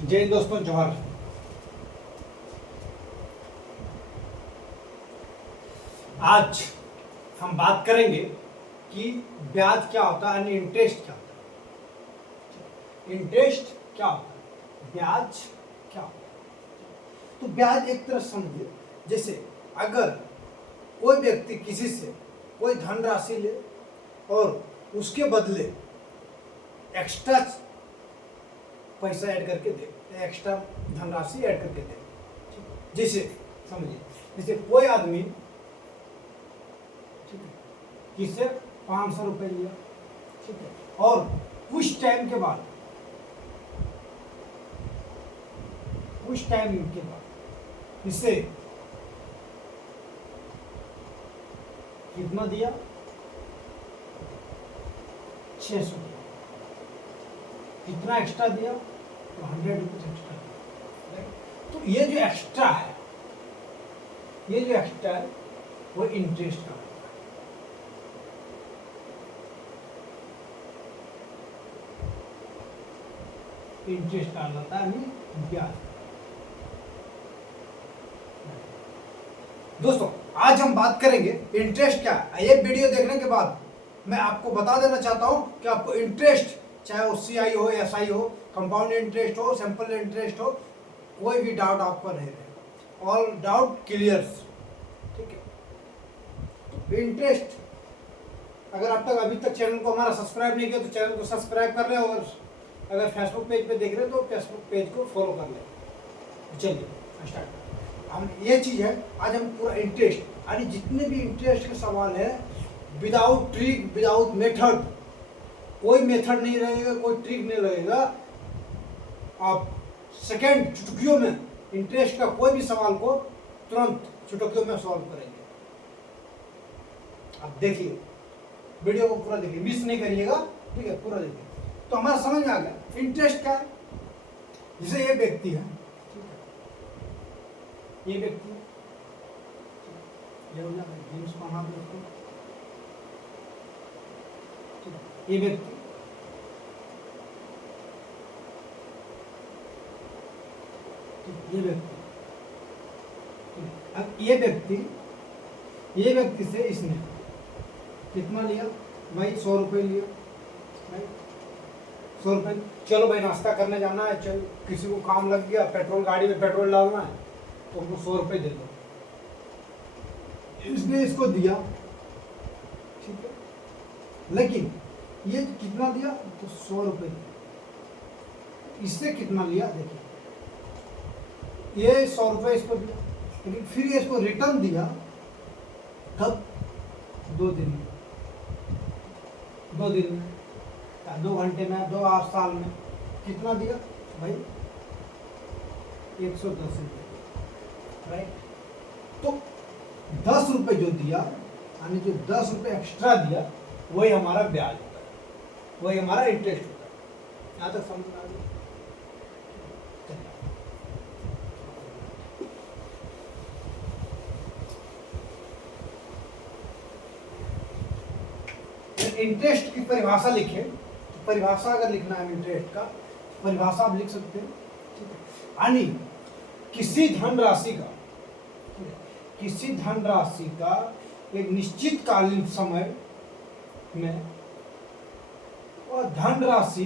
जय हिंद दोस्तों, जवाहर। आज हम बात करेंगे कि ब्याज क्या होता है और इंटरेस्ट क्या होता है। इंटरेस्ट क्या होता है, ब्याज क्या होता है। तो ब्याज एक तरह समझिए, जैसे अगर कोई व्यक्ति किसी से कोई धनराशि ले और उसके बदले एक्स्ट्रा पैसा ऐड करके दे, एक्स्ट्रा धनराशि ऐड करके दे। जैसे समझिए, जैसे कोई आदमी किससे 500 रुपए लिया, ठीक है, और कुछ टाइम के बाद इससे कितना दिया, 600 दिया। कितना एक्स्ट्रा दिया, तो 100 रुपीज एक्स्ट्रा दिया। तो ये जो एक्स्ट्रा है, वो इंटरेस्ट का इंटरेस्ट आ जाता है, ब्याज। दोस्तों, आज हम बात करेंगे इंटरेस्ट क्या है। ये वीडियो देखने के बाद मैं आपको बता देना चाहता हूं कि आपको इंटरेस्ट, चाहे वो CI हो, SI हो, कंपाउंड इंटरेस्ट हो, सिंपल इंटरेस्ट हो, कोई भी डाउट आपको नहीं रहेगा। ऑल डाउट क्लियर्स, ठीक है। इंटरेस्ट, अगर आप तक अभी तक चैनल को हमारा सब्सक्राइब नहीं किया तो चैनल को सब्सक्राइब कर लें, और अगर फेसबुक पेज पे देख रहे हैं तो फेसबुक पेज को फॉलो कर लें। चलिए स्टार्ट। हम ये चीज़ है, आज हम पूरा इंटरेस्ट, यानी जितने भी इंटरेस्ट के सवाल है, विदाउट ट्रिक, विदाउट मेथड, कोई मेथड नहीं रहेगा, कोई ट्रिक नहीं रहेगा। आप सेकेंड चुटकियों में इंटरेस्ट का कोई भी सवाल को तुरंत चुटकियों में सॉल्व करेंगे। आप देखिए, वीडियो को पूरा देखिए, मिस नहीं करिएगा, ठीक है, पूरा देखिए। तो हमारा समझ में आ गया इंटरेस्ट क्या है। जैसे ये व्यक्ति है, ठीक है, ये व्यक्ति ये हो गया, ये व्यक्ति अब ये व्यक्ति से इसने कितना लिया भाई, 100 रुपये लिया भाई, 100 रुपये। चलो भाई, नाश्ता करने जाना है, चल किसी को काम लग गया, पेट्रोल, गाड़ी में पेट्रोल डालना है, तो उनको 100 रुपये दे दो। इसने इसको दिया, ठीक है, लेकिन ये कितना दिया, तो 100 रुपये दिया। इससे कितना लिया देखिए, ये 100 रुपये इसको दिया, लेकिन फिर ये इसको रिटर्न दिया कब, 2 दिन में, 2 दिन में, 2 घंटे में, 2 साल में। कितना दिया भाई, 110 रुपये, राइट। तो 10 रुपये जो दिया, यानी जो 10 रुपये एक्स्ट्रा दिया, वही हमारा ब्याज होता है, वही हमारा इंटरेस्ट होता है। यहाँ तक समझ में आ गया। इंटरेस्ट की परिभाषा लिखे, तो परिभाषा अगर लिखना है इंटरेस्ट का, परिभाषा आप लिख सकते हैं, ठीक है। यानी किसी धनराशि का एक निश्चित कालीन समय में और धनराशि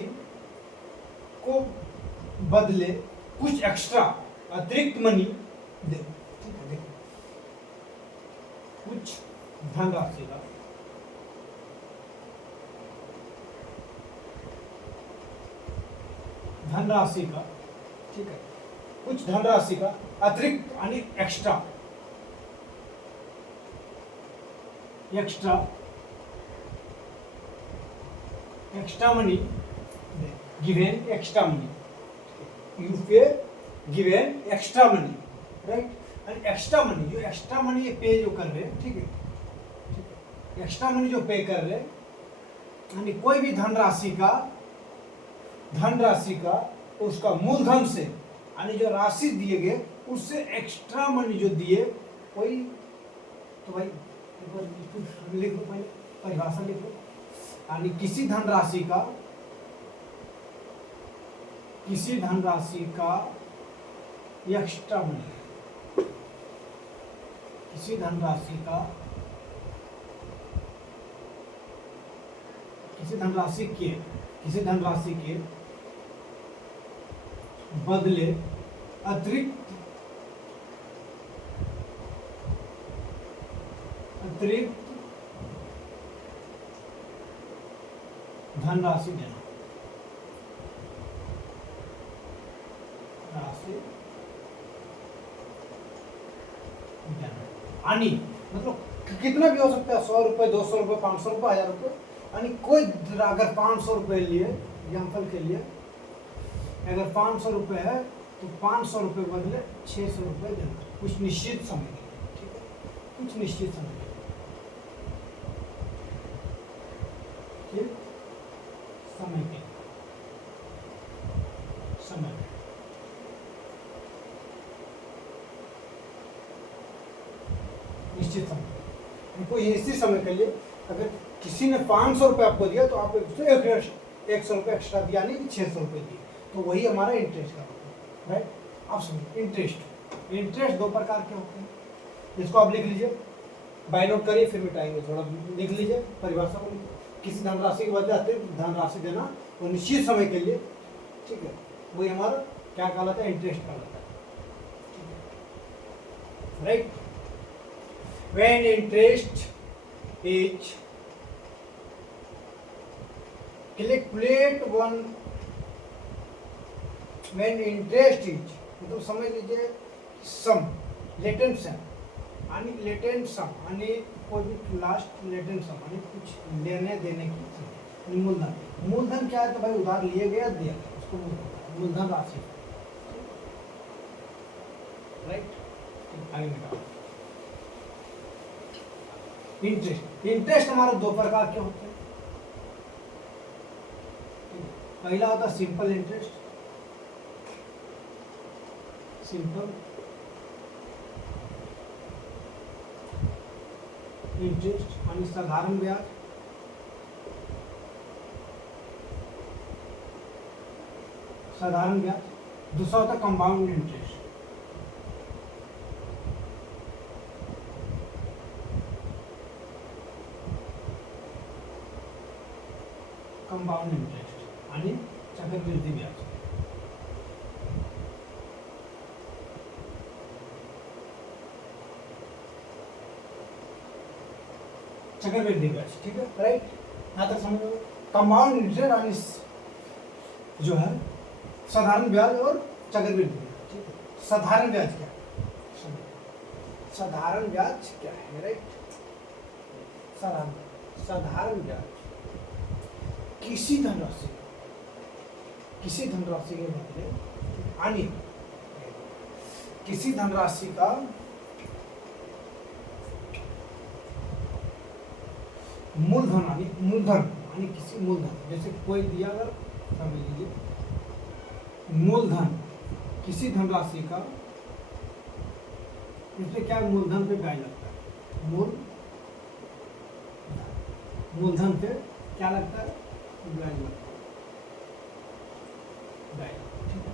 को बदले कुछ एक्स्ट्रा अतिरिक्त मनी दे, ठीक है। देखो, कुछ धनराशि का ठीक है, कुछ धनराशि का अतिरिक्त, यानी extra money given, extra money you pay given extra money, right. And extra money ये पे जो कर रहे हैं, ठीक है, एक्स्ट्रा मनी जो पे कर रहे हैं, यानी कोई भी धनराशि का उसका मूलधन से, यानी जो राशि दिए गए उससे एक्स्ट्रा मनी जो दिए, कोई, तो भाई लिख लो, पहले परिभाषा लिख लो। यानी किसी धनराशि का किसी धनराशि का एक्स्ट्रा मूल्य, किसी धनराशि का, किसी धनराशि के बदले अतिरिक्त धनराशि देना, राशि देना। यानी मतलब कितना भी हो सकता है, 100 रुपये, 200 रुपये, 500 रुपये, 1000 रुपये। यानी कोई अगर 500 रुपये लिए, एग्जाम्पल के लिए अगर 500 रुपये है तो 500 रुपये बदले 600 रुपये देना, कुछ निश्चित समय के लिए, ठीक है, कुछ निश्चित समय के लिए, समय के समय निश्चित समय, कोई इसी समय के लिए। अगर किसी ने 500 रुपये आपको दिया तो आप 100 रुपये एक्स्ट्रा दिया, यानी कि 600 रुपये दिए, तो वही हमारा इंटरेस्ट का होता है, राइट। आप समझिए, इंटरेस्ट दो प्रकार के होते हैं, इसको आप लिख लीजिए, बाय नोट करिए, फिर मिटाएंगे, थोड़ा लिख लीजिए परिभाषा को। किसी धनराशि के बदले अतिरिक्त धनराशि देना और निश्चित समय के लिए, ठीक है, वही हमारा क्या कहलाता है, इंटरेस्ट कहलाता है, right. When interest is calculate one, when interest is मतलब समझ लीजिए सम, लेटेंट सम, यानी लेटेंट सम यानी कोई भी लास्ट लेटेंट सम यानी कुछ लेने देने की सम, मूलधन। मूलधन क्या है, तो भाई उधार लिए गया दिया, उसको मूलधन राशि, राइट। आगे निकालो। इंटरेस्ट हमारे दो प्रकार के होते हैं। पहला होता है सिंपल इंटरेस्ट, सिंपल इंटरेस्ट यानी साधारण ब्याज, साधारण ब्याज। दूसरा होता है कंपाउंड इंटरेस्ट, कंपाउंड इंटरेस्ट यानी चक्रवृद्धि ब्याज। चक्रवृद्धि ब्याज, ठीक है, राइट। यहाँ तक समझ लो। कंपाउंड इंटरेस्ट यानी जो है साधारण ब्याज और चक्रवृद्धि ब्याज, ठीक है। साधारण ब्याज क्या है, साधारण ब्याज क्या है, राइट। साधारण ब्याज किसी धनराशि के बदले, यानी किसी धनराशि का मूलधन यानी किसी मूलधन, जैसे कोई दिया, अगर समझ लीजिए मूलधन किसी धनराशि का, इसमें क्या मूलधन पे ब्याज लगता है, मूलधन पे क्या लगता है, ब्याज लगता है, ठीक है।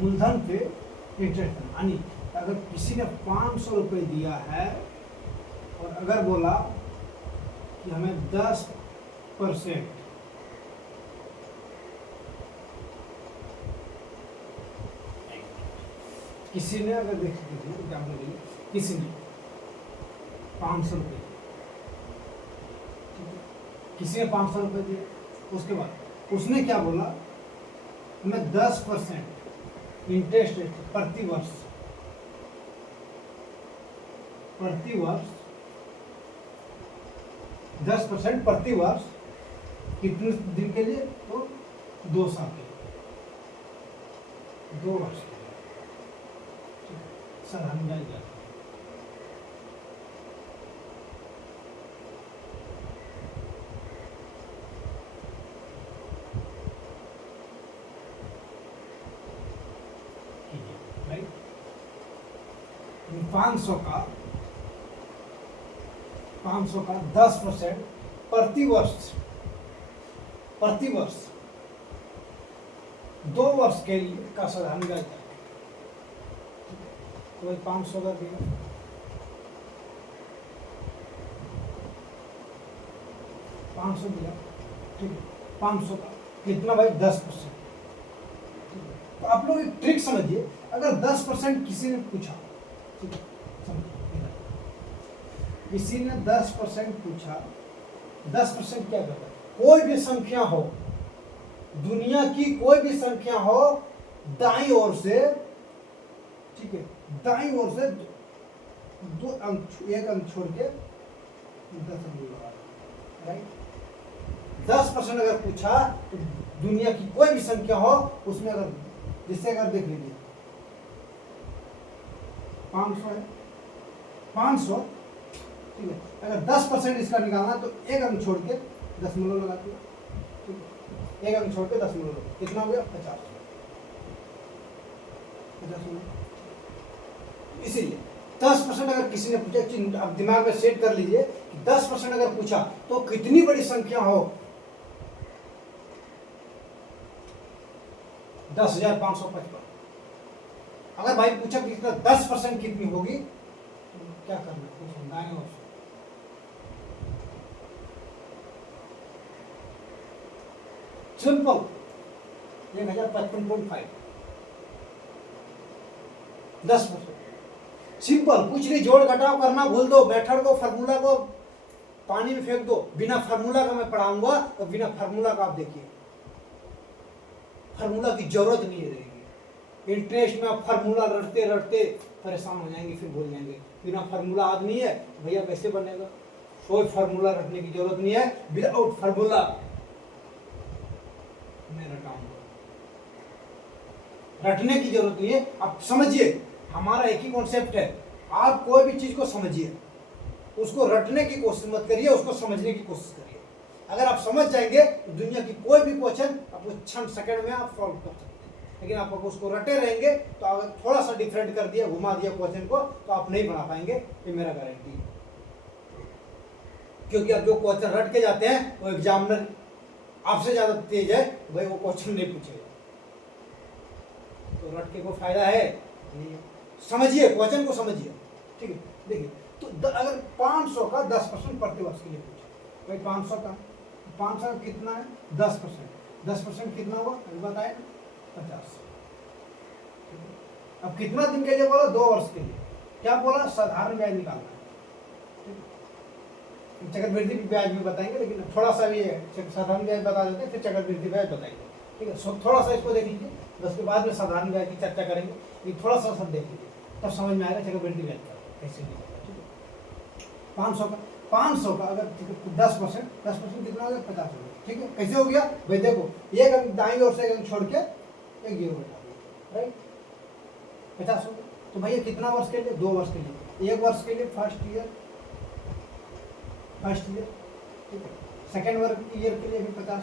मूलधन पे इंटरेस्ट, यानी अगर किसी ने 500 रुपये दिया है और अगर बोला कि हमें 10% किसी ने, अगर देखिए एग्जाम्पल के लिए, किसी ने 500 रुपये, किसी ने 500 रुपये दिए, उसके बाद उसने क्या बोला, मैं 10% इंटरेस्ट रेट प्रति वर्ष 10% प्रति वर्ष, कितने दिन के लिए, तो 2 साल के लिए, 2 वर्ष के लिए, साधारण ब्याज दर। राइट, 500 का 10% प्रति वर्ष 2 वर्ष के लिए का साधारण ब्याज दर, तो भाई 500 का दिया, 500 दिया, ठीक है, 500 का कितना भाई 10%। तो आप लोग एक ट्रिक समझिए, अगर 10% किसी ने पूछा, ठीक है, समझिए, किसी ने 10% पूछा, 10% क्या करता है, कोई भी संख्या हो, दुनिया की कोई भी संख्या हो, दाईं ओर से, ठीक है, दाईं ओर से 2 अंक, 1 अंक छोड़ के 10 अंक लगा, राइट। 10% अगर पूछा तो दुनिया की कोई भी संख्या हो उसमें, अगर जिससे अगर देख लीजिए 500 है, 500, ठीक है, अगर 10% इसका निकालना तो 1 अंक छोड़ के 10 लगा दिया, ठीक है, 1 अंक छोड़ के 10 कितना हो गया 50। इसीलिए 10% अगर किसी ने पूछा, अब दिमाग में सेट कर लीजिए कि 10% अगर पूछा तो कितनी बड़ी संख्या हो, 10,555। अगर भाई पूछा कि कितना 10% कितनी होगी, तो क्या करना है, दाएं ओर से, सिंपल 1055.5, 10%, सिंपल, कुछ नहीं, जोड़ घटाव करना भूल दो, मेथड को, फार्मूला को पानी में फेंक दो। बिना फार्मूला का मैं पढ़ाऊंगा तो बिना फार्मूला का आप देखिए, फार्मूला की जरूरत नहीं रहेगी। इंटरेस्ट में आप फार्मूला रटते रटते परेशान हो जाएंगे, फिर भूल जाएंगे। बिना फार्मूला याद नहीं है भैया कैसे बनेगा, कोई फार्मूला रटने की जरूरत नहीं है, विदाउट फार्मूला मैं रटाऊंगा, रटने की जरूरत नहीं है। आप समझिए, हमारा एक ही कॉन्सेप्ट है, आप कोई भी चीज को समझिए, उसको रटने की कोशिश मत करिए, उसको समझने की कोशिश करिए। अगर आप समझ जाएंगे तो दुनिया की कोई भी क्वेश्चन आपको क्षण सेकंड में आप सॉल्व कर सकते हैं। लेकिन आप उसको रटे रहेंगे तो अगर थोड़ा सा डिफरेंट कर दिया, घुमा दिया क्वेश्चन को, तो आप नहीं बना पाएंगे, ये मेरा गारंटी है। क्योंकि आप जो क्वेश्चन रट के जाते हैं वो एग्जामिनर आपसे ज्यादा तेज है, भाई वो क्वेश्चन नहीं पूछेगा, तो रट के कोई फायदा है नहीं। समझिए, क्वेश्चन को समझिए, ठीक है। देखिए, तो अगर 500 का 10% प्रतिवर्ष के लिए पूछे, भाई 500 का कितना है 10%, 10% कितना होगा अभी बताए, 50। अब कितना दिन के लिए बोला, 2 वर्ष के लिए। क्या बोला, साधारण ब्याज निकालना है, चक्रवृद्धि ब्याज भी बताएंगे, लेकिन थोड़ा सा भी साधारण ब्याज बता देते हैं, फिर चक्रवृद्धि ब्याज बताएंगे, ठीक है। थोड़ा सा इसको देख लीजिए, उसके बाद में साधारण ब्याज की चर्चा करेंगे। ये थोड़ा सा सब देख लीजिए, तब समझ में आएगा चक्रवृद्धि ब्याज कैसे निकलता है, ठीक है। 500 का अगर 10% कितना हो गया, 50 हो गया, ठीक है। कैसे हो गया भाई, देखो, 1 अंक दाईं ओर से 1 अंक छोड़ के 1 जीरो बैठा दिया, राइट, 50 हो गया। तो भैया कितना वर्ष के लिए, 2 वर्ष के लिए। 1 वर्ष के लिए फर्स्ट ईयर, ठीक है। सेकेंड ईयर के लिए भी 50,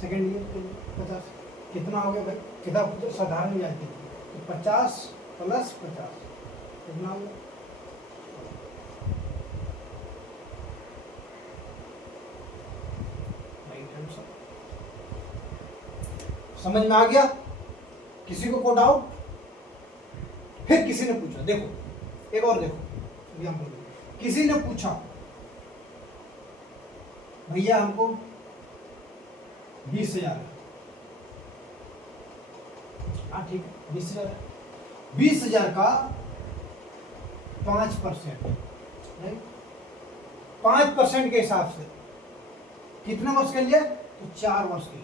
सेकेंड ईयर के लिए 50, कितना हो गया भाई, कितना तो साधारण ब्याज के लिए, तो 50 प्लस 50 कितना हो गया, समझ में आ गया किसी को कोई डाउट। फिर किसी ने पूछा, देखो एक और देखो एग्जाम्पल, किसी ने पूछा भैया हमको 20,000, हाँ ठीक है 20,000 का 5%, 5% के हिसाब से कितने वर्ष के लिए, तो 4 वर्ष के लिए,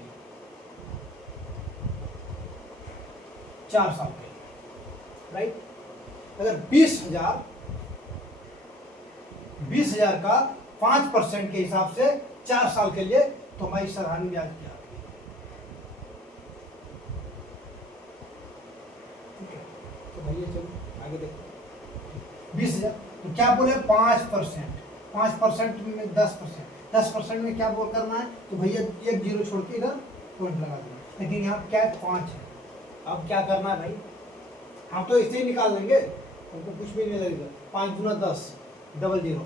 4 साल के लिए, राइट। अगर 20,000 का 5% के हिसाब से 4 साल के लिए, तो हमारी साधारण ब्याज क्या, ठीक है। तो भैया चलो आगे देखो, 20,000 तो क्या बोले 5%, 5% में 10%, 10% में क्या बोल करना है, तो भैया 1 जीरो छोड़ के इधर पॉइंट लगा देना। लेकिन यहाँ क्या है 5 है, अब क्या करना है भाई, हम तो इसे ही निकाल लेंगे, हमको कुछ भी नहीं लगेगा। 5 गुना 10 डबल 0,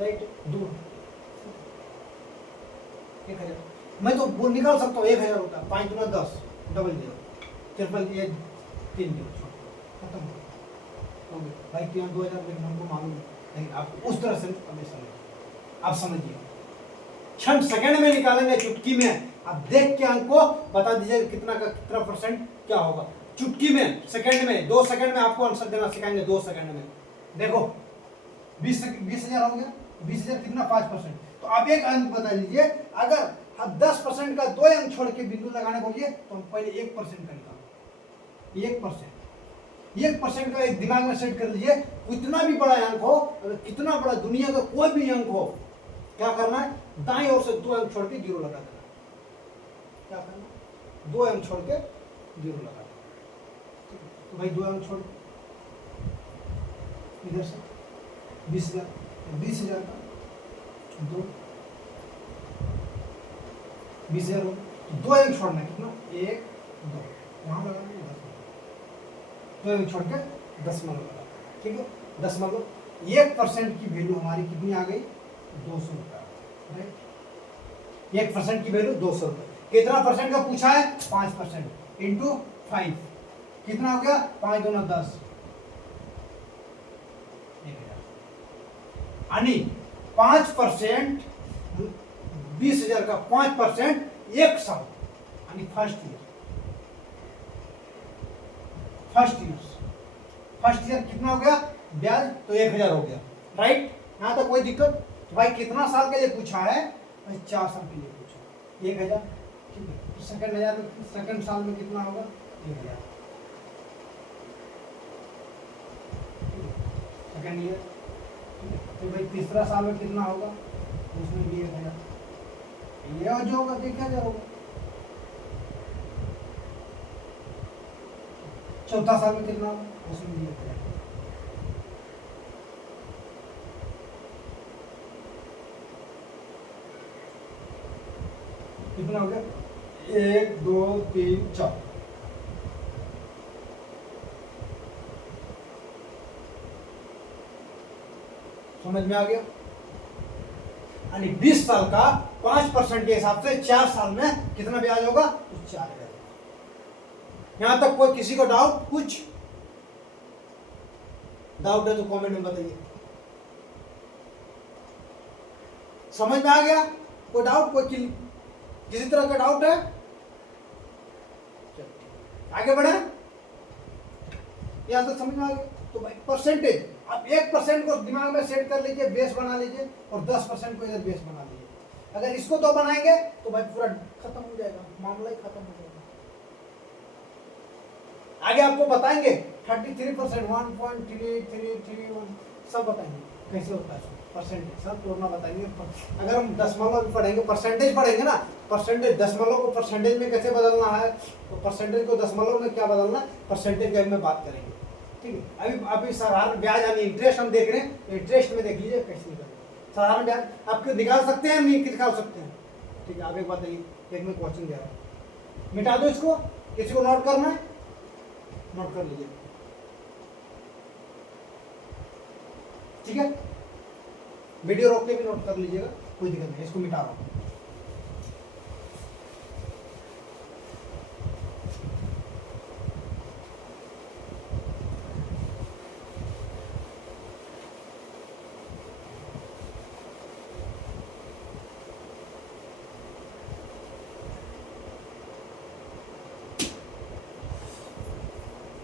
राइट, 2 1000 मैं तो वो निकाल सकता हूँ, 1000 होता है, 5 दूना 10, डबल 0, ट्रिपल 1 3 0, खत्म हो गया भाई। क्यों 2000 लेकिन हमको मालूम नहीं, आप उस तरह से हमें समझिए, आप समझिए क्षण सेकंड में निकालेंगे, चुटकी में। आप देख के अंक को बता दीजिए कितना का कितना परसेंट क्या होगा, चुटकी में, सेकंड में, 2 सेकंड में आपको आंसर देना सिखाएंगे, 2 सेकंड में। देखो 20,000 हो गया, 20,000 कितना 5%। तो आप एक अंक बता दीजिए, अगर हम 10% का 2 अंक छोड़ के बिंदु लगाने बोलिए तो हम पहले 1% का निकालेंगे, 1% का एक दिमाग में सेट कर लीजिए। कितना भी बड़ा अंक हो, अगर कितना बड़ा दुनिया का कोई भी अंक हो, क्या करना है, दाएं ओर से 2 अंक छोड़ के 0 लगा देना। क्या करना, 2 अंक छोड़ के 0 लगा देना। तो भाई 2 अंक छोड़ इधर से 20,000 का 2, 20,000 हो, 2 अंक छोड़ना है, कितना 1 2, वहां लगाना है 2 अंक छोड़ के दशमलव लगा, ठीक है। दशमलव 1% की वैल्यू हमारी कितनी आ गई, 200 रुपये, राइट। 1% की वैल्यू 200 रुपये। कितना परसेंट का पूछा है, 5% इंटू 5, कितना हो गया, 5 दूना 10, यानी 5%, 20,000 का 5% 100, यानी फर्स्ट ईयर कितना हो गया, ब्याज तो 1,000 हो गया, राइट। यहाँ तो कोई दिक्कत भाई, कितना साल के लिए पूछा है, 4 साल के लिए पूछा, 1,000, ठीक है। सेकंड साल में कितना होगा, 1,000, सेकंड ईयर, ठीक है। तो भाई तीसरा साल में कितना होगा, उसमें भी 1,000, ये जो होगा 1,000 होगा। चौथा साल में कितना होगा, उसमें भी 1,000। कितना हो गया, 1 2 3 4, समझ में आ गया। यानी 20 साल का 5% के हिसाब से 4 साल में कितना ब्याज होगा, तो 4,000। यहां तक कोई किसी को डाउट, कुछ डाउट है तो कमेंट में बताइए। समझ में आ गया, कोई डाउट, कोई किसी तरह का डाउट है, आगे बढ़े, यहां तक समझ में आ गया। तो भाई परसेंटेज, आप 1% को दिमाग में सेट कर लीजिए, बेस बना लीजिए, और 10% को इधर बेस बना लीजिए। अगर इसको 2 बनाएंगे तो भाई पूरा खत्म हो जाएगा, मामला ही खत्म हो जाएगा। आगे आपको बताएंगे 33%, 1.3331 सब बताएंगे कैसे होता है, परसेंटेज सब तोड़ना बताएंगे। अगर हम दशमलव भी पढ़ेंगे, परसेंटेज पढ़ेंगे ना, परसेंटेज दशमलव को परसेंटेज में कैसे बदलना है, तो परसेंटेज को दशमलव में क्या बदलना, परसेंटेज के में बात करेंगे, ठीक है। अभी साधारण ब्याज यानी इंटरेस्ट हम देख रहे हैं, इंटरेस्ट में देख लीजिए कैसे निकालेंगे। साधारण ब्याज आप निकाल सकते हैं, नहीं निकाल सकते हैं, ठीक है। आप एक बात बताइए, एक में कोचिंग दे रहा है, मिटा दो इसको, किसी को नोट करना है नोट कर लीजिए, ठीक है। वीडियो रोक के भी नोट कर लीजिएगा, कोई दिक्कत नहीं, इसको मिटा रहा हूं।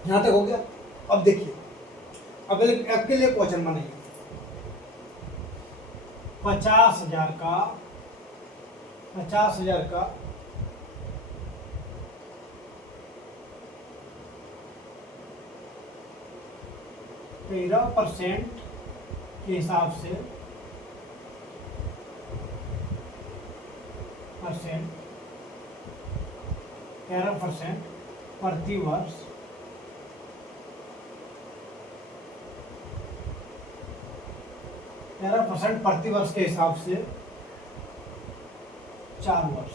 यहां तक हो गया। अब देखिए, अब आपके लिए क्वेश्चन बनाइए, 50,000 का 13% के हिसाब से परसेंट 13% प्रति वर्ष 13% प्रति वर्ष के हिसाब से 4 वर्ष,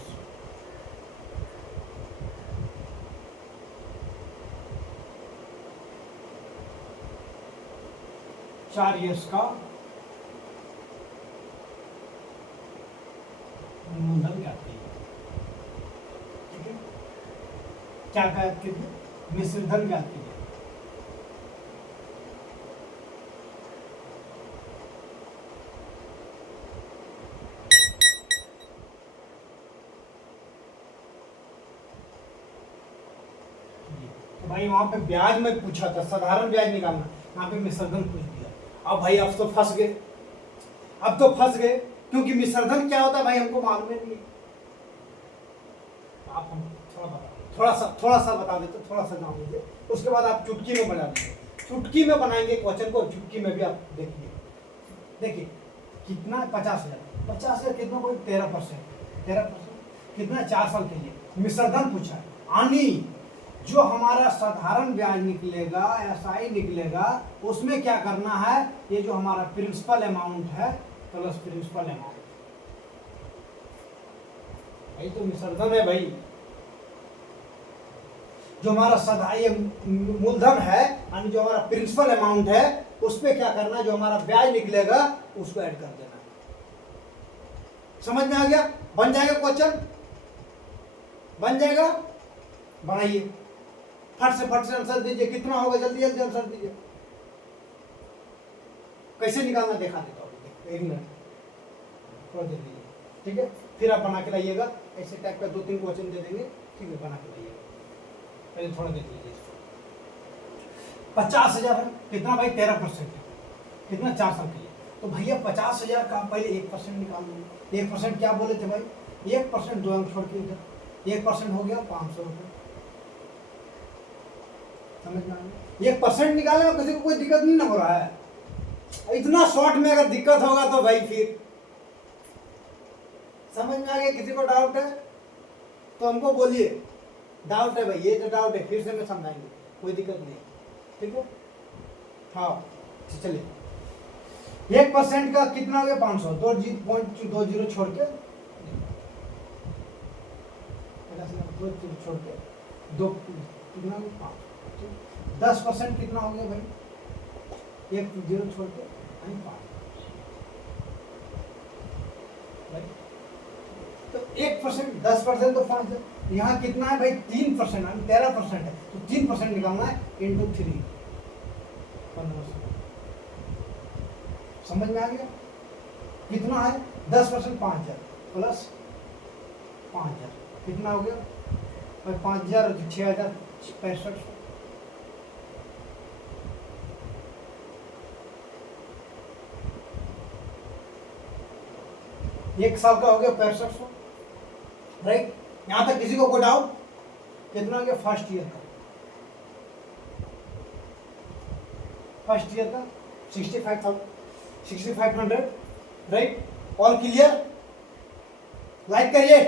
चार ईयर्स का मूलधन कहते हैं, ठीक है। क्या कहते हैं? मिश्रधन कहते हैं। तो भाई वहां पे ब्याज में पूछा था, साधारण ब्याज निकालना, यहाँ पे मिश्रधन पूछ दिया। अब भाई अब तो फंस गए, अब तो फंस गए, क्योंकि मिश्रधन क्या होता है भाई हमको मालूम नहीं है। आप हम थोड़ा सा बता देते, थोड़ा सा जान लीजिए, उसके बाद आप चुटकी में बना लीजिए। चुटकी में बनाएंगे क्वेश्चन को, चुटकी में भी आप देखिए। देखिए कितना 50,000, 50,000 कितना, कोई 13%, 13% कितना, 4 साल के लिए मिश्रधन पूछा है। यानी जो हमारा साधारण ब्याज निकलेगा, एसआई निकलेगा, उसमें क्या करना है, ये जो हमारा प्रिंसिपल अमाउंट है प्लस प्रिंसिपल अमाउंट, यही तो मिश्रधन है भाई। जो हमारा सदा ये मूलधन है, यानी जो हमारा प्रिंसिपल अमाउंट है, उस पर क्या करना है, जो हमारा ब्याज निकलेगा उसको ऐड कर देना। समझ में आ गया? बन जाएगा क्वेश्चन, बन जाएगा, बनाइए फट से आंसर दीजिए। कितना होगा, जल्दी जल्दी आंसर दीजिए। कैसे निकालना देखा देता हूँ, 1 मिनट थोड़ा देर दीजिए, ठीक है। फिर आप बना के लाइएगा, ऐसे टाइप का 2-3 क्वेश्चन दे देंगे, ठीक है, बना के लाइएगा। पहले थोड़ा देख लीजिए इसको। 50,000 है, कितना भाई, 13% है, कितना, 4 साल के लिए। तो भैया 50,000 का पहले 1% निकाल लीजिए। 1% क्या बोले थे भाई, 1% 2 अंक छोड़ के इधर, 1% हो गया 500 रुपये। समझ में आ गया? 1% निकालने में किसी को कोई दिक्कत नहीं ना हो रहा है। इतना शॉर्ट में अगर दिक्कत होगा तो भाई फिर समझ में आ गया? किसी को डाउट है तो हमको बोलिए, डाउट है भाई, ये जो डाउट है फिर से मैं समझाएंगे, कोई दिक्कत नहीं, ठीक है। हाँ चलिए, 1% का कितना हो गया, 500, 2.20 छोड़ के, 2 छोड़ के 2 कितना, 10% कितना हो गया भाई, 1 0 छोड़ के 5 भाई। तो 1%, 10% तो 5 है, यहाँ कितना है भाई, 3%, 13% है, तो 3% निकालना है, इंटू 3, 1500। समझ में आ गया? कितना है, 10% 5,000 प्लस 5,000 कितना हो गया भाई, 5,000 और 6,000, 6500। एक साल का हो गया 6500, राइट। यहां तक किसी को कोई डाउट? कितना हो गया फर्स्ट ईयर का, फर्स्ट ईयर का 6500, राइट। All clear? लाइक करिए,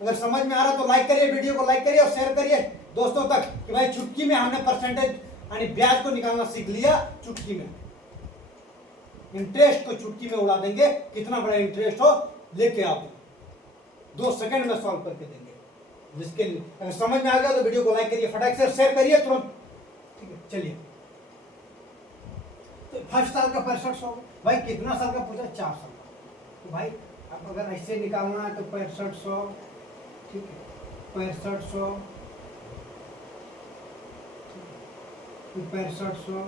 अगर समझ में आ रहा तो लाइक करिए, वीडियो को लाइक करिए और शेयर करिए दोस्तों तक कि भाई चुटकी में हमने परसेंटेज यानी ब्याज को निकालना सीख लिया। चुटकी में इंटरेस्ट को चुटकी में उड़ा देंगे, कितना बड़ा इंटरेस्ट हो लेके आओ, 2 सेकंड में सॉल्व करके देंगे। जिसके लिए अगर समझ में आ गया तो वीडियो को लाइक करिए, फटाक से शेयर करिए तुरंत, ठीक है। चलिए, तो फर्स्ट साल का 6500 भाई, कितना साल का पूछा, 4 साल का। तो भाई अब अगर ऐसे निकालना है तो 6500, ठीक है, 6500, 6500,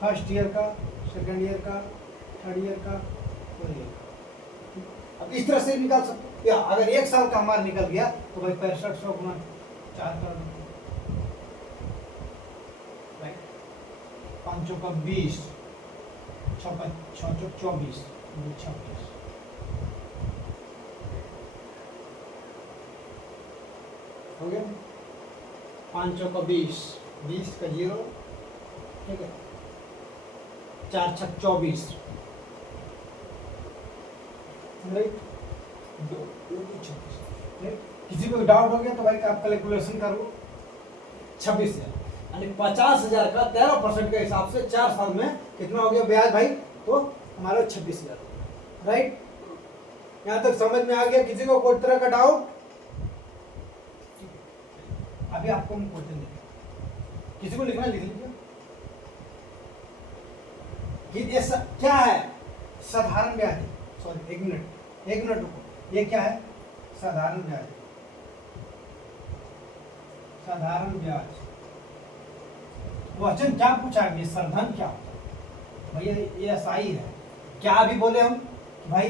फर्स्ट ईयर का, सेकंड ईयर का, थर्ड ईयर का, फोर्थ ईयर का। अब इस तरह से निकाल सकते, या अगर 1 साल का हमारा निकल गया तो भाई 6500 गुना 4 कर दो, 5 का 20, 6 चौक 24, 26 हो गया। 5 का 20, 20 का 0, ठीक है, 4 6 24, राइट, 2 26, राइट। किसी को डाउट हो गया तो भाई आप कैलकुलेशन कर लो, 26,000 यानी 50,000 का 13% के हिसाब से 4 साल में कितना हो गया ब्याज भाई, तो हमारा 26,000, राइट। यहाँ तक समझ में आ गया? किसी को कोई तरह का डाउट? अभी आपको हम क्वेश्चन देंगे, किसी को लिखना लिख लीजिए। कि ऐसा क्या है, साधारण ब्याज है। सॉरी एक मिनट रुको, ये क्या है, साधारण ब्याज, साधारण ब्याज। क्वेश्चन क्या पूछा है, मिश्रधन क्या होता है भैया, ये एसआई है। क्या अभी बोले हम भाई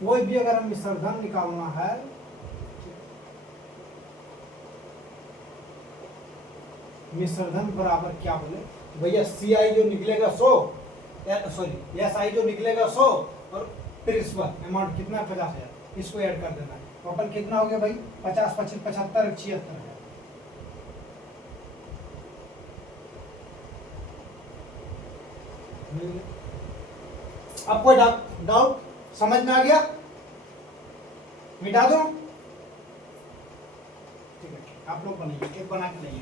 कोई भी अगर हम मिश्रधन निकालना है, मिश्रधन बराबर क्या बोले भैया, सी आई जो निकलेगा 100, सॉरी एस आई जो निकलेगा 100 और प्रिंसिपल अमाउंट कितना 50,000, इसको ऐड कर देना है। टोटल कितना हो गया भाई, 50, 25, 75, 76 है। अब कोई डाउट समझ में आ गया, मिटा दो। ठीक है, आप लोग बनाइए, एक बना के लाइए।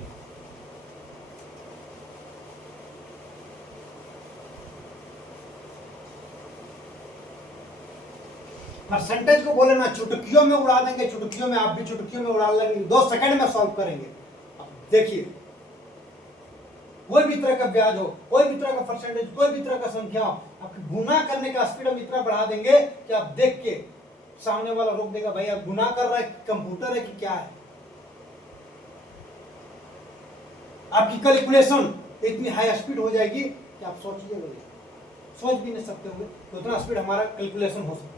परसेंटेज को बोले ना चुटकियों में उड़ा देंगे, चुटकियों में, आप भी चुटकियों में उड़ा लेंगे, 2 सेकंड में सॉल्व करेंगे। अब देखिए, कोई भी तरह का ब्याज हो, कोई भी तरह का परसेंटेज, कोई भी तरह का संख्या हो, आपकी गुना करने का स्पीड हम इतना बढ़ा देंगे कि आप देख के सामने वाला रोक देगा, भाई आप गुना कर रहा है कंप्यूटर है कि क्या है। आपकी कैलकुलेशन इतनी हाई स्पीड हो जाएगी कि आप सोचिए, सोच भी नहीं सकते होंगे तो उतना स्पीड हमारा कैलकुलेशन हो सकता है।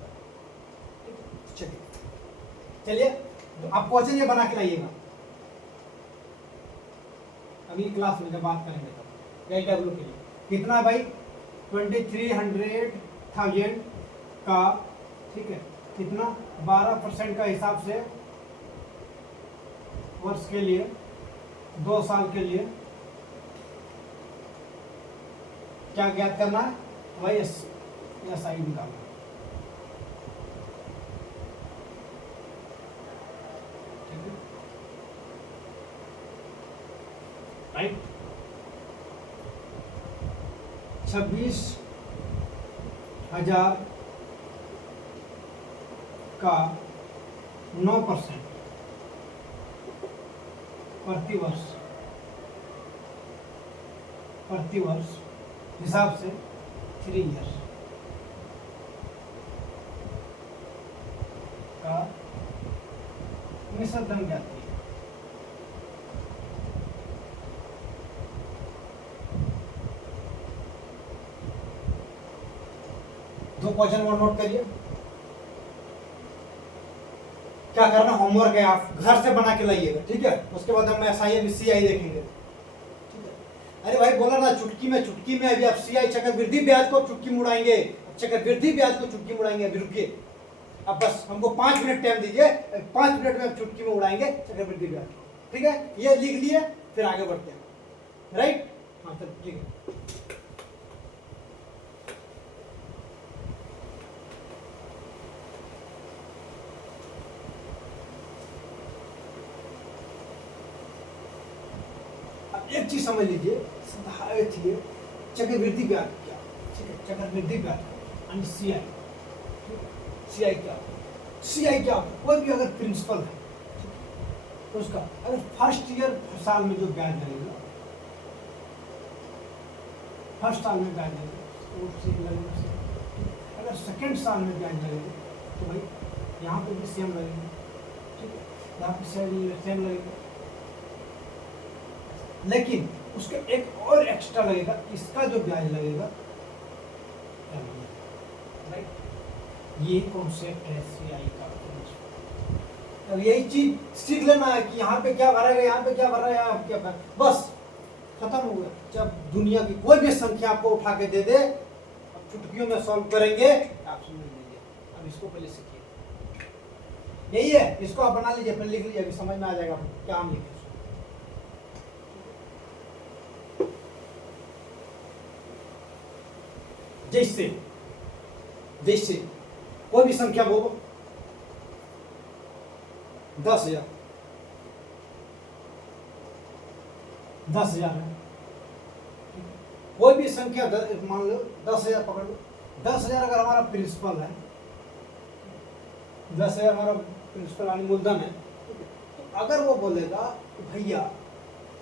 चलिए तो आप क्वेश्चन ये बना के लाइएगा, अगली क्लास में जब बात करेंगे तब। एल डब्ल्यू के लिए कितना भाई, 2300,000 का, ठीक है, कितना 12% का हिसाब से वर्ष के लिए, 2 साल के लिए क्या ज्ञात करना है भाई, एस आई निकालना। राइट, 26,000 का 9% प्रति वर्ष हिसाब से 3 ईयर्स का मिश्रधन ज्ञात है। दो क्वेश्चन और नोट करिए। क्या करना, होमवर्क है, आप घर से बना के लाइएगा, ठीक है। उसके बाद हम एसआई सीआई देखेंगे, ठीक है। अरे भाई बोला ना चुटकी में अभी आप सीआई चक्रवृद्धि ब्याज को चुटकी मुड़ाएंगे, चक्रवृद्धि ब्याज को चुटकी मुड़ाएंगे। अभी रुकिए, अब बस हमको 5 मिनट टाइम दीजिए, 5 मिनट में आप चुटकी में उड़ाएंगे चक्रवृद्धि ब्याज, ठीक है। ये लिख लिए, फिर आगे बढ़ते हैं, राइट। हाँ चलो ठीक है। एक चीज समझ लीजिए, चक्रवृद्धि ब्याज क्या, ठीक है, चक्रवृद्धि ब्याज यानी सीआई, सीआई क्या, सीआई क्या, कोई भी अगर प्रिंसिपल है तो उसका अगर फर्स्ट ईयर साल में जो ब्याज लगेगा, फर्स्ट साल में ब्याज लगेगा, अगर सेकेंड साल में ब्याज लगेगा तो भाई यहाँ पे भी सेम लगेगा, ठीक है, यहाँ पे सेम लगेगा, लेकिन उसके एक और एक्स्ट्रा लगेगा, इसका जो ब्याज लगेगा, राइट। ये कॉन्सेप्ट है सीआई का। अब यही चीज सीख लेना है कि यहाँ पे क्या भरा गया, यहाँ पे क्या भरा है, यहाँ क्या भरा, बस खत्म हो गया। जब दुनिया की कोई भी संख्या आपको उठा के दे दे, अब चुटकियों में सॉल्व करेंगे, आप सुन लीजिए। अब इसको पहले सीखिए, यही है, इसको आप बना लीजिए, पहले लिख लीजिए, अभी समझ में आ जाएगा क्या हम लिखे। जैसे कोई भी संख्या बोलो, 10,000 है, कोई भी संख्या मान लो 10,000 पकड़ लो, 10,000 अगर हमारा प्रिंसिपल है, 10,000 हमारा प्रिंसिपल यानी मूलधन है, तो अगर वो बोलेगा भैया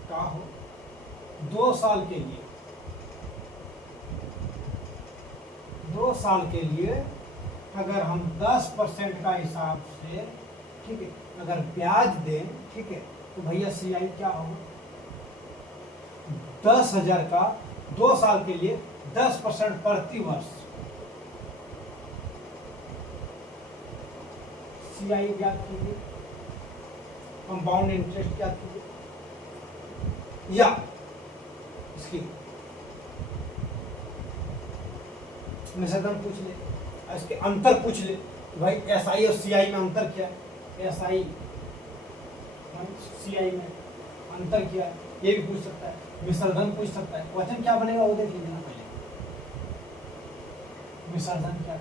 क्या हो 2 साल के लिए साल के लिए अगर हम 10% का हिसाब से, ठीक है, अगर ब्याज दें, ठीक है, तो भैया सीआई क्या होगा? 10,000 का 2 साल के लिए 10% प्रति वर्ष सीआई ज्ञात कीजिए, कंपाउंड इंटरेस्ट ज्ञात कीजिए, या इसकी निषेधन पूछ ले, इसके अंतर पूछ ले कि भाई एसआई और सीआई में अंतर क्या है, एसआई सीआई में अंतर क्या है, ये भी पूछ सकता है, विसर्जन पूछ सकता है। क्वेश्चन क्या बनेगा वो देख लीजिए ना पहले, विसर्जन क्या,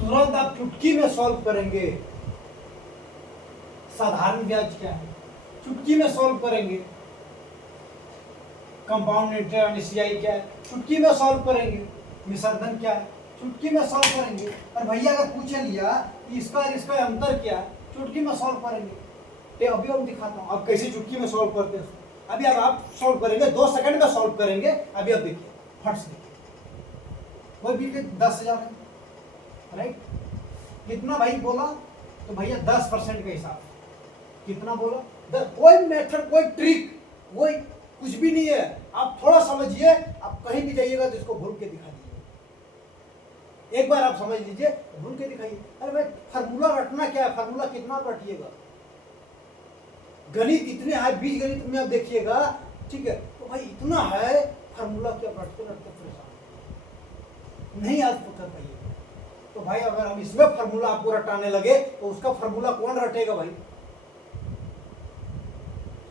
तुरंत आप चुटकी में सॉल्व करेंगे। साधारण ब्याज क्या है, चुटकी में सॉल्व करेंगे। कंपाउंड इंटरेस्ट सीआई क्या है, चुटकी में सॉल्व करेंगे। विसर्जन क्या है, चुटकी में सॉल्व करेंगे। और भैया अगर पूछ लिया कि इसका और इसका अंतर क्या है, चुटकी में सॉल्व करेंगे। तो अभी हम दिखाता हूँ आप कैसे चुटकी में सॉल्व करते हैं। अभी अब आप सॉल्व करेंगे, 2 सेकंड में सॉल्व करेंगे। अभी आप देखिए, फट से देखिए, कोई भी 10,000 है, राइट, कितना भाई बोला, तो भैया 10% के हिसाब, कितना बोला, कोई मेथड, कोई ट्रिक, कोई कुछ भी नहीं है। आप थोड़ा समझिए, आप कहीं भी जाइएगा तो इसको भूल के दिखा दीजिए। एक बार आप समझ लीजिए, भूल के दिखाइए। अरे भाई फार्मूला रटना क्या है, फार्मूला कितना रटिएगा, गणित इतने है, बीज गणित में आप देखिएगा, ठीक है, तो भाई इतना है, फार्मूला क्या रटते रटते परेशान नहीं आज कर पाइए। तो भाई अगर हम इसमें फार्मूला आपको रटाने लगे तो उसका फार्मूला कौन रटेगा भाई,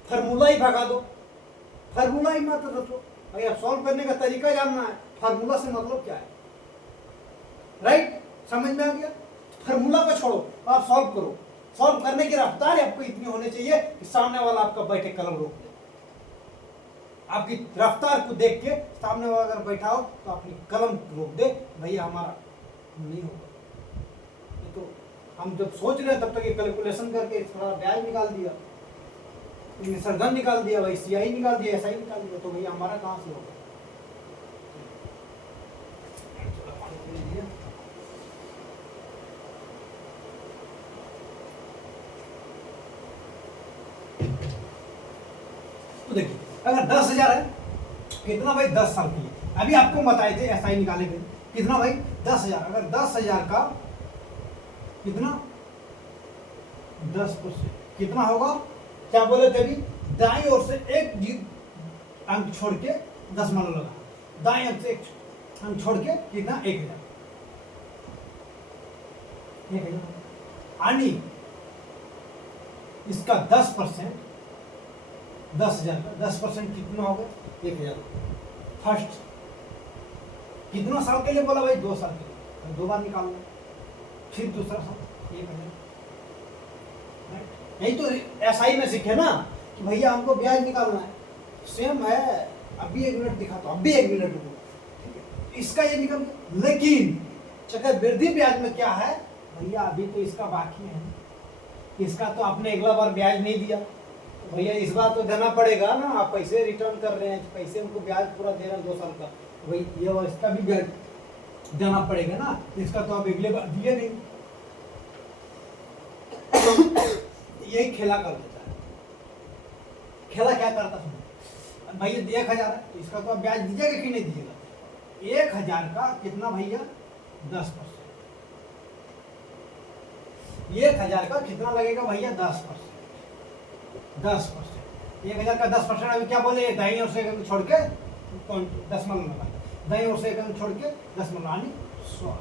फार्मूला ही भगा दो, फार्मूला ही मत रटो। अगर सॉल्व करने का तरीका जानना है, फार्मूला से मतलब क्या है, राइट, समझ में आ गया। फार्मूला को छोड़ो, आप सॉल्व करो। सॉल्व करने की रफ्तार आपको इतनी होनी चाहिए कि सामने वाला आपका बैठे कलम रोक दे। आपकी रफ्तार को देख के सामने वाला अगर बैठा हो तो अपनी कलम रोक दे, भैया हमारा नहीं होगा। तो हम जब सोच रहे हैं तब तक ये कैलकुलेशन करके थोड़ा ब्याज निकाल दिया, विसर्जन निकाल दिया, भाई सीआई निकाल दिया, एसआई निकाल दिया, तो भैया हमारा कहाँ से होगा। तो देखिए अगर 10,000 है, कितना भाई 10 साल के लिए, अभी आपको बताए थे एसआई निकाले गए, कितना भाई 10,000। अगर 10,000 का कितना 10% कितना होगा, क्या बोले थे अभी, दाईं ओर से एक अंक छोड़ के दशमलव लगा, दाईं ओर से एक अंक छोड़ के कितना 1,000, यानी इसका 10%, 10,000 का 10% कितना होगा 1,000। फर्स्ट कितना साल के लिए बोला भाई, 2 साल के लिए, 2 बार निकाल लो। फिर दूसरा साल 1,000। यही तो एसआई में सीखे ना कि भैया हमको ब्याज निकालना है, सेम है। अभी 1 मिनट दिखाता हूँ, अभी 1 मिनट रुको, इसका ये निकल। लेकिन चक्रवृद्धि ब्याज में क्या है भैया, अभी तो इसका बाकी है, इसका तो आपने अगला बार ब्याज नहीं दिया, तो भैया इस बार तो देना पड़ेगा ना। आप पैसे रिटर्न कर रहे हैं, पैसे हमको ब्याज पूरा दे रहे हैं 2 साल का, भाई ये इसका भी ब्याज देना पड़ेगा ना। इसका तो आप अगले बार दिए नहीं। यही खेला कर देता है। खेला क्या करता है भैया, 1,000 है तो इसका तो आप ब्याज दीजिएगा कि नहीं दीजिएगा। 1,000 का कितना भैया 10%, 1,000 का कितना लगेगा भैया 10%, 1,000 का 10%। अभी क्या बोले, दाईं ओर से एक छोड़ के दशमलव लगा, दाईं ओर से एक छोड़ के दशमलव, यानी 100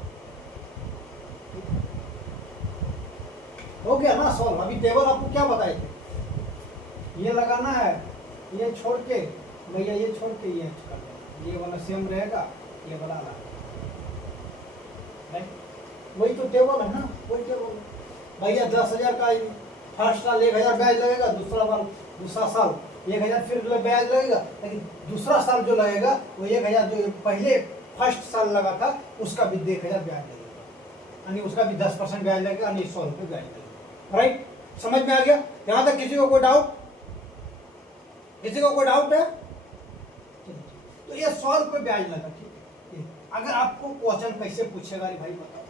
हो गया ना सॉल्व। अभी टेबल आपको क्या बताए थे, ये लगाना है, ये छोड़ के भैया, ये छोड़ के ये कर दो, ये वाला सेम रहेगा, ये वाला अलग, वही तो टेबल है ना, वही टेबल भैया। 10,000 का फर्स्ट साल 1,000 ब्याज लगेगा, दूसरा साल 1,000 फिर ब्याज लगेगा, लेकिन दूसरा साल जो लगेगा वो 1,000 जो पहले फर्स्ट साल लगा था उसका भी 1,000 ब्याज लगेगा, यानी उसका भी 10% ब्याज लगेगा, यानी 100 रुपये ब्याज लगेगा। राइट, समझ में आ गया यहाँ तक? किसी को कोई डाउट, किसी को कोई डाउट है? तो ये 100 रुपये ब्याज लगा, ठीक है। अगर आपको क्वेश्चन कैसे पूछेगा रे भाई बताओ,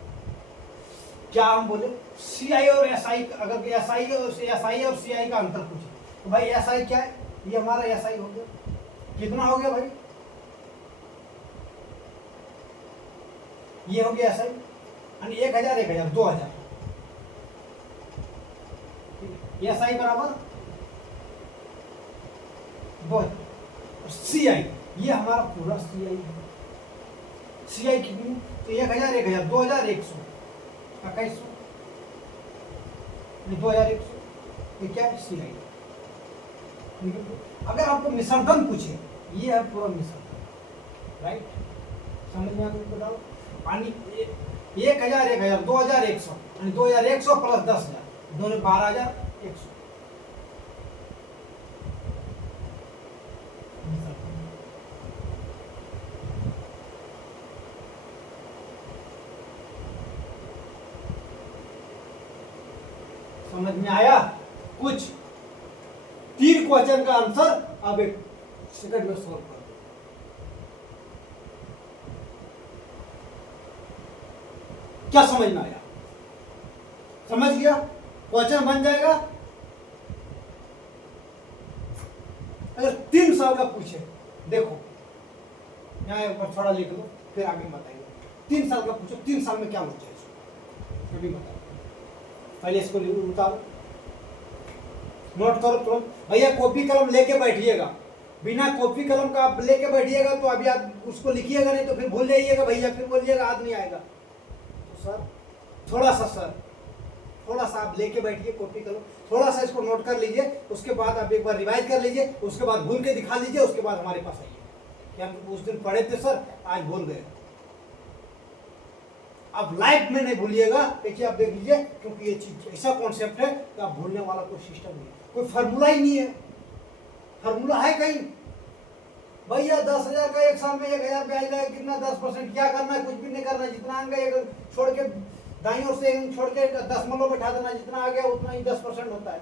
क्या हम बोले सीआई और एसआई, अगर एसआई और सीआई का अंतर पूछे तो भाई एसआई क्या है, ये हमारा एसआई हो गया, कितना हो गया भाई, ये हो गया एसआई, यानी 1000 1000 2000, एसआई बराबर 2000, सीआई ये हमारा पूरा सीआई है, सीआई कितनी तो 1000 1000 2100 2100 2100, ये क्या है सीआई। अगर आपको मिश्रण पूछे, ये है पूरा मिश्रण, राइट, समझ में आपको बताओ, पानी 1000 1000 2100, यानी 2100 प्लस 10000 दोनों 12100, समझ में आया कुछ। 3 क्वेश्चन का आंसर अब एक सेकंड में सॉल्व कर दो। क्या समझ में आया, समझ गया, क्वेश्चन बन जाएगा। अगर 3 साल का पूछे, देखो यहाँ ऊपर थोड़ा लिख लो फिर आगे बताइए, 3 साल का पूछो, 3 साल में क्या हो जाए अभी बताओ, पहले इसको उतारो, नोट करो तुरंत भैया, कॉपी कलम लेके बैठिएगा, बिना कॉपी कलम का आप लेके बैठिएगा तो अभी आप उसको लिखिएगा नहीं तो फिर भूल जाइएगा भैया, फिर बोलिएगा याद नहीं आएगा। तो सर थोड़ा सा आप लेके बैठिए कॉपी कलम, थोड़ा सा इसको नोट कर लीजिए, उसके बाद आप एक बार रिवाइज कर लीजिए, उसके बाद भूल के दिखा लीजिए, उसके बाद हमारे पास आइए कि हम उस दिन पढ़े थे सर आज भूल गए। आप लाइफ में नहीं भूलिएगा, देखिए आप देख लीजिए, क्योंकि ये चीज ऐसा कॉन्सेप्ट है कि आप भूलने वाला कोई सिस्टम नहीं है, कोई फार्मूला ही नहीं है। फार्मूला है कहीं भैया 10,000 का एक साल में 1000 ब्याज लगेगा, कितना 10%, क्या करना है, कुछ भी नहीं करना, जितना आएगा छोड़ के दाईं ओर से छोड़ के 10 बैठा देना, जितना आ गया उतना ही 10% होता है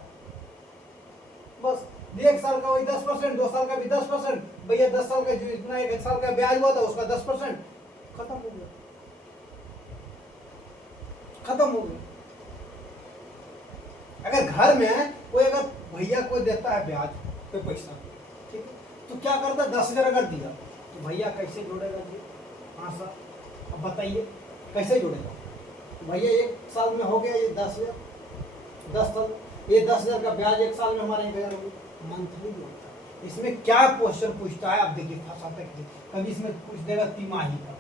बस। 1 साल का वही 10%, 2 साल का भी 10%, भैया 10 साल का जो इतना 1 साल का ब्याज हुआ था उसका 10%, खत्म हो गया, खत्म हो गया। अगर घर में कोई अगर भैया कोई देता है ब्याज कोई पैसा, ठीक है, तो क्या करता है, 10,000 अगर दिया तो भैया कैसे जोड़ेगा जी, हाँ सर अब बताइए कैसे जोड़ेगा, तो भैया 1 साल में हो गया ये 10,000, 10 साल ये 10,000 का ब्याज 1 साल में हमारे 1,000 हो गया, मंथली जोड़ता है। इसमें क्या क्वेश्चन पूछता है आप देखिए, फंसाता है, कभी इसमें पूछ देगा तिमाही का,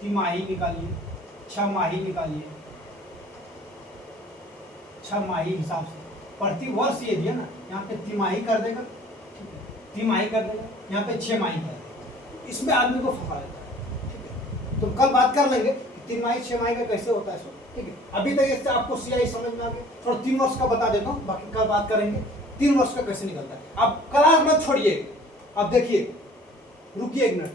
तिमाही निकालिए, 6 माही निकालिए, 6 माही हिसाब से प्रति वर्ष ये दिया ना, यहाँ पे तिमाही कर देगा, ठीक है, तिमाही कर देगा, यहाँ पे 6 माही कर देगा, इसमें आदमी को फंसा देता है, ठीक है। तो कल बात कर लेंगे 3 माही 6 माही का कैसे होता है सो, ठीक है। अभी तक इससे आपको सीआई समझ में आ गया, थोड़ा 3 वर्ष का बता देता हूँ, बाकी कल बात करेंगे 3 वर्ष का कैसे निकलता है। आप क्लास मत छोड़िए, आप देखिए, रुकिए 1 मिनट,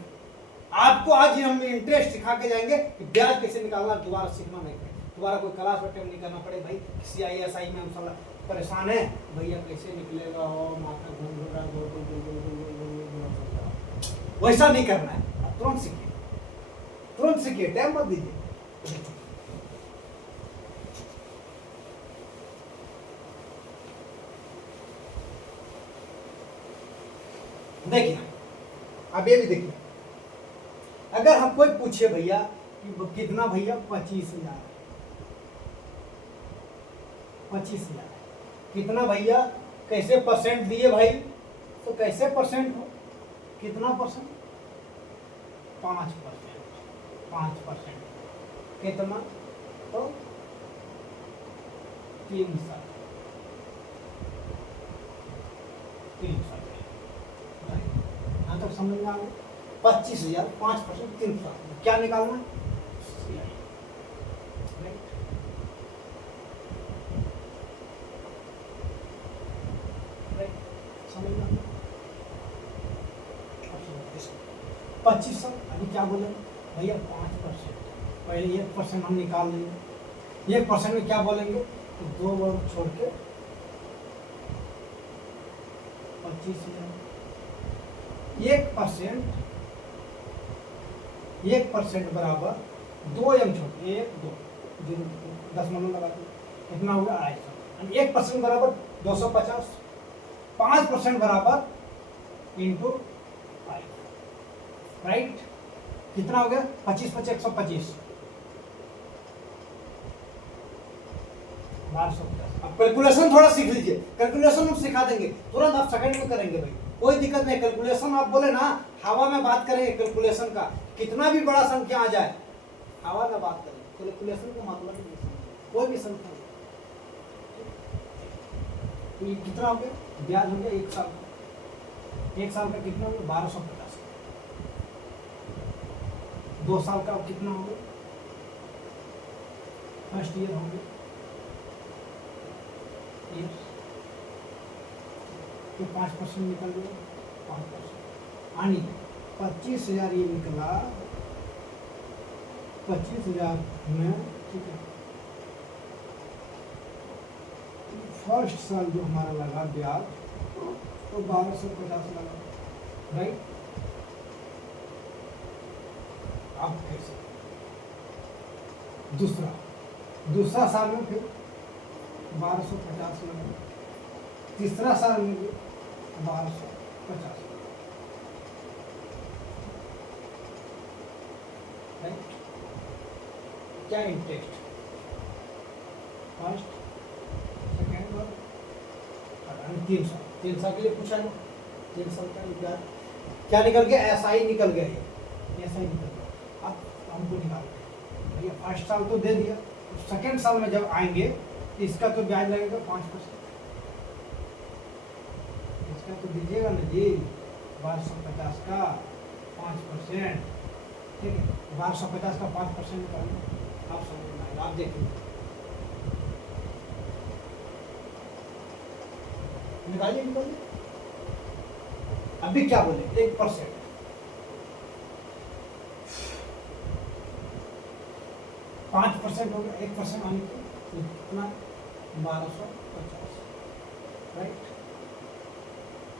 आपको आज ही हम इंटरेस्ट सिखा के जाएंगे कि ब्याज कैसे निकालना, दोबारा सीखना नहीं पड़े, दोबारा कोई क्लास अटेंड नहीं करना पड़े। भाई सीआई एसआई में हम साला परेशान है भैया, कैसे निकलेगा, और माथा घूम रहा है, वैसा नहीं करना है, आप तुरंत सीखिए, तुरंत सीखिए, टाइम मत दीजिए। देखिए अब ये भी देखिए, अगर हम कोई पूछे भैया कि कितना, भैया 25,000, 25,000 कितना भैया, कैसे परसेंट दिए भाई, तो कैसे परसेंट हो, कितना परसेंट, 5%, 5% कितना, तो 3 साल, 3 साल, यहाँ तक समझ में आ गया। 25,000 5% 3 साल, क्या निकालना है, समझ में 25 साल, अभी क्या बोले भैया 5%, पहले 1% हम निकाल लेंगे, 1% में क्या बोलेंगे, तो 2 वर्ग छोड़ के 25,000, 1% 1% बराबर 2m छोड़ 1 2 0 10 लगा दो, कितना होगा 250। 1% बराबर 250, 5% बराबर इंटू 5, राइट। कितना हो गया 25 25 125, 1250। अब कैलकुलेशन थोड़ा सीख लीजिए, कैलकुलेशन हम सिखा देंगे तुरंत, आप सेकंड में करेंगे भाई, कोई दिक्कत नहीं। कैलकुलेशन आप बोले ना हवा में बात करेंगे, कैलकुलेशन का कितना भी बड़ा संख्या आ जाए हवा में बात करेंगे, कैलकुलेशन को मतलब नहीं, कोई भी संख्या। तो ये कितना हो गया ब्याज हो गया 1 साल का, 1 साल का कितना हो गया 1250। 2 साल का कितना हो गया, फर्स्ट ईयर हो गया तो 5% निकल गया, 5% यानी 25,000 ये निकला, 25,000 में, ठीक है। फर्स्ट साल जो हमारा लगा ब्याज तो 1250 लगा, राइट। अब कैसे दूसरा साल में फिर 1250 लगा, तीसरा साल में भी 1250, राइट। क्या इंटरेस्ट फर्स्ट सेकेंड और 3 साल के लिए पूछा है, 3 साल का ब्याज क्या निकल गया, एसआई निकल गया, ये एसआई निकल गया। अब हमको निकालना है, फर्स्ट साल तो दे दिया, सेकेंड साल में जब आएंगे तो इसका तो ब्याज लगेगा 5%, इसका तो दीजिएगा ना जी 1250 का 5%, ठीक है। 1250 का 5% निकालना, आप समझ में आएगा, आप देखिए निकालिए। अभी क्या बोले 1%, 5% हो गया, 1% आने की कितना 1250, राइट।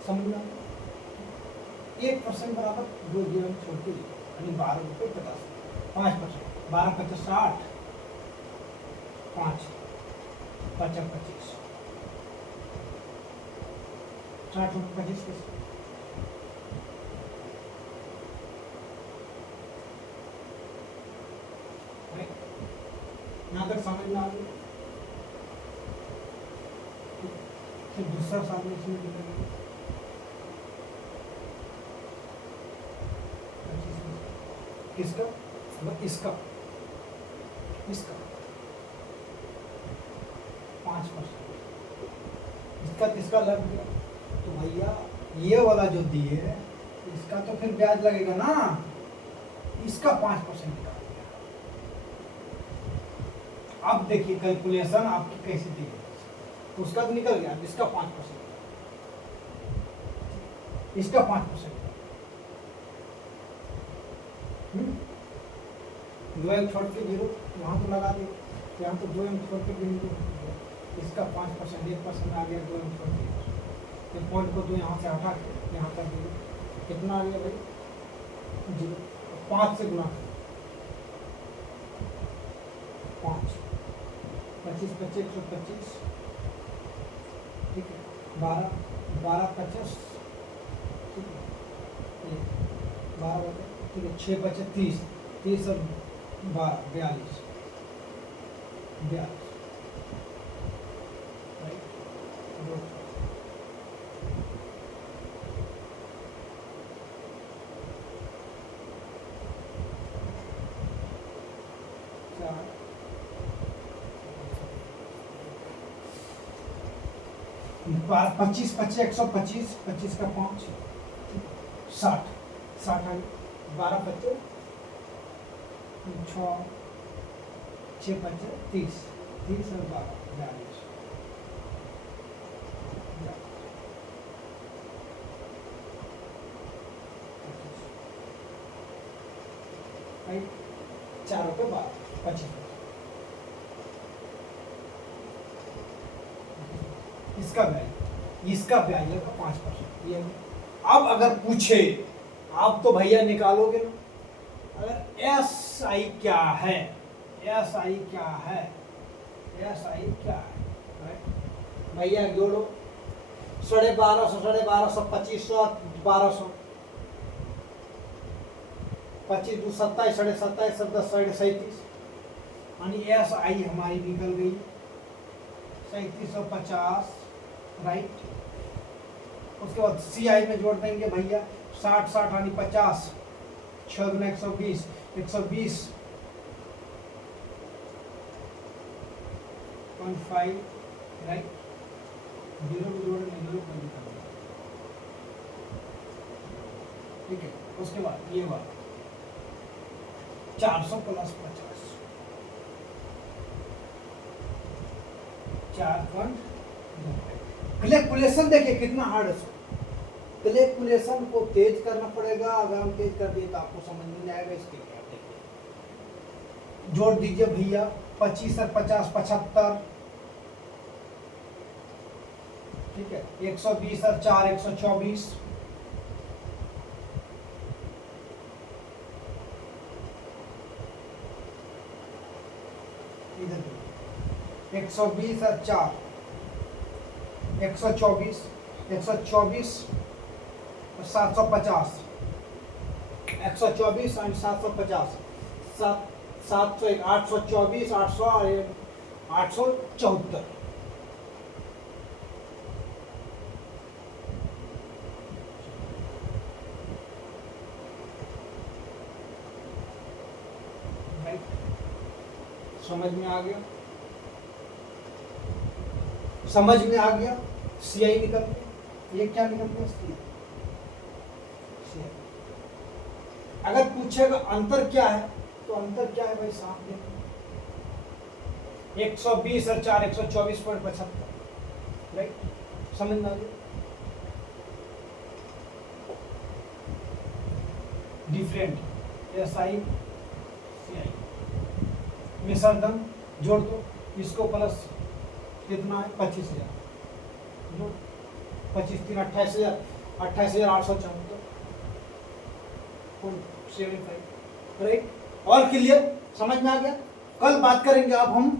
समझना 1% बराबर 2 जीवन छोड़ के यानी 12 रुपये 50, 5% 12 50 60, 5 50 25, 60 रुपये 25 यहाँ तक समझ में आ गई। फिर दूसरा साल में इसमें कितना, किसका मतलब इसका 5%, इसका लग गया तो भैया ये वाला जो दिए इसका तो फिर ब्याज लगेगा ना, इसका 5% निकाल दिया। अब देखिए कैलकुलेशन आपकी कैसे दी है, उसका तो निकल गया, इसका 5%, इसका 5%, 2m छोड़ के 0 यहाँ तो लगा दिए, यहाँ तो 2m छोड़ के बिंदु, इसका 5%, 1% आ गया 2m छोड़ के, ये पॉइंट को 2 यहाँ से हटा के यहाँ कर दिए, कितना आ गया भाई 0, 5 से गुना 5, 25 25 125, ठीक है, 12 50, ठीक है, 12 ठीक है, 6 बचे 30, 30 और 12 42, राइट। 25 25 125, 25 का 5 60, 60 12 बच्चे 6 बच्चे 30, 30 और 12 42, राइट। 4 रुपये 25, इसका ब्याज लगा 5%। ये अब अगर पूछे आप तो भैया निकालोगे ना, अगर एस आई क्या है, एस आई क्या है, एस आई क्या है भैया, जोड़ो 1250, 1250, 2500, 1200, 25 2 27, 27.5, 10 37, यानी एस आई हमारी निकल गई 3750, राइट। उसके बाद सी आई में जोड़ देंगे भैया 60 60 यानी 50, 6 गुना 120, 120.5, राइट। जीरो में जोड़ेंगे 0.5, ठीक है। उसके बाद ये बात 400 प्लस 50, 4.2। कैलकुलेशन देखिए कितना हार्ड है। कैलकुलेशन को तेज करना पड़ेगा, अगर हम तेज कर दिए तो आपको समझ में नहीं आएगा। इसके लिए आप देखिए, जोड़ दीजिए भैया 25 और 50, 75, ठीक है। 120 और 4, 124, इधर 120 और 4, 124, 124 और 750, 124 और 750, 700, 824, 800 और 874, समझ में आ गया, समझ में आ गया। सी आई निकल गया, ये क्या निकल गया, सी आई। अगर पूछेगा अंतर क्या है, तो अंतर क्या है भाई साहब, देखो 120 और 4, 124.75, राइट। समझ में आ गया। डिफरेंट एस आई सी आई मिश्रधन जोड़ दो, इसको प्लस कितना है 25,000, जो 25 3 28,000, 28,874.75, राइट। और क्लियर, समझ में आ गया। कल बात करेंगे अब हम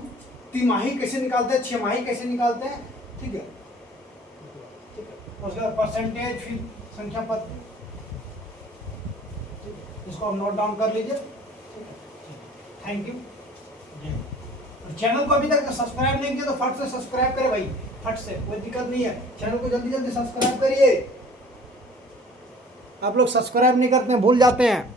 तिमाही कैसे निकालते हैं, छमाही कैसे निकालते हैं, ठीक है, ठीक है। उसके बाद परसेंटेज, फिर संख्या पद, ठीक है। इसको आप नोट डाउन कर लीजिए, ठीक है। Thank you. चैनल को अभी तक सब्सक्राइब नहीं किया तो फट से सब्सक्राइब करें भाई, फट से, कोई दिक्कत नहीं है। चैनल को जल्दी जल्दी सब्सक्राइब करिए। आप लोग सब्सक्राइब नहीं करते हैं, भूल जाते हैं।